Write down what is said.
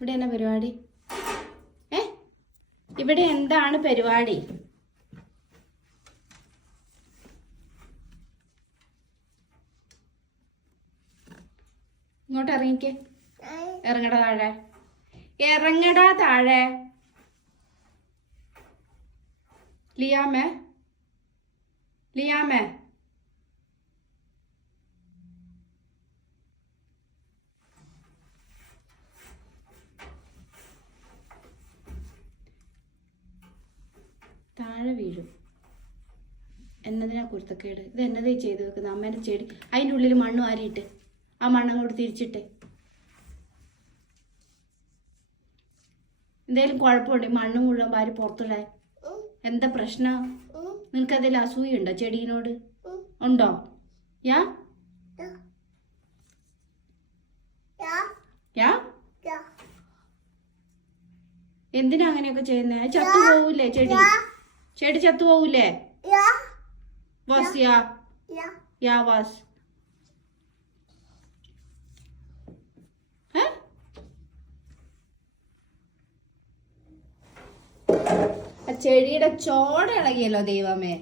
ഇവിടെ എന്നാ പരിപാടി? ഇവിടെ എന്താണ് പരിപാടി? ഇങ്ങോട്ട് ഇറങ്ങിക്കേ. ഇറങ്ങടാ താഴെ, ഇറങ്ങടാ താഴെ. ലിയാമേ, ലിയാമേ, താഴെ വീഴും. എന്നതിനാ കുരുത്തക്കേട്? ഇത് എന്നതേ ചെയ്ത് വെക്കുന്നത്? അമ്മേൻ്റെ ചെടി അതിൻ്റെ ഉള്ളിൽ മണ്ണ് വാരിയിട്ട് ആ മണ്ണങ്ങോട്ട് തിരിച്ചിട്ട് എന്തേലും കുഴപ്പമുണ്ടെങ്കിൽ മണ്ണ് മുഴുവൻ വാരി പുറത്തിടാൻ. എന്താ പ്രശ്നം? നിനക്ക് എന്തെങ്കിലും അസൂയുണ്ടോ ചെടീനോട്? ഉണ്ടോ? യാ യാ എന്തിനാ അങ്ങനെയൊക്കെ ചെയ്യുന്നേ? ചത്തുപോകൂലേ ചെടി? ചെടി ചത്തുപോകൂലേ? വാസ് യാ വാസ് ചെടിയുടെ ചോട ഇളകിയല്ലോ ദൈവമേ.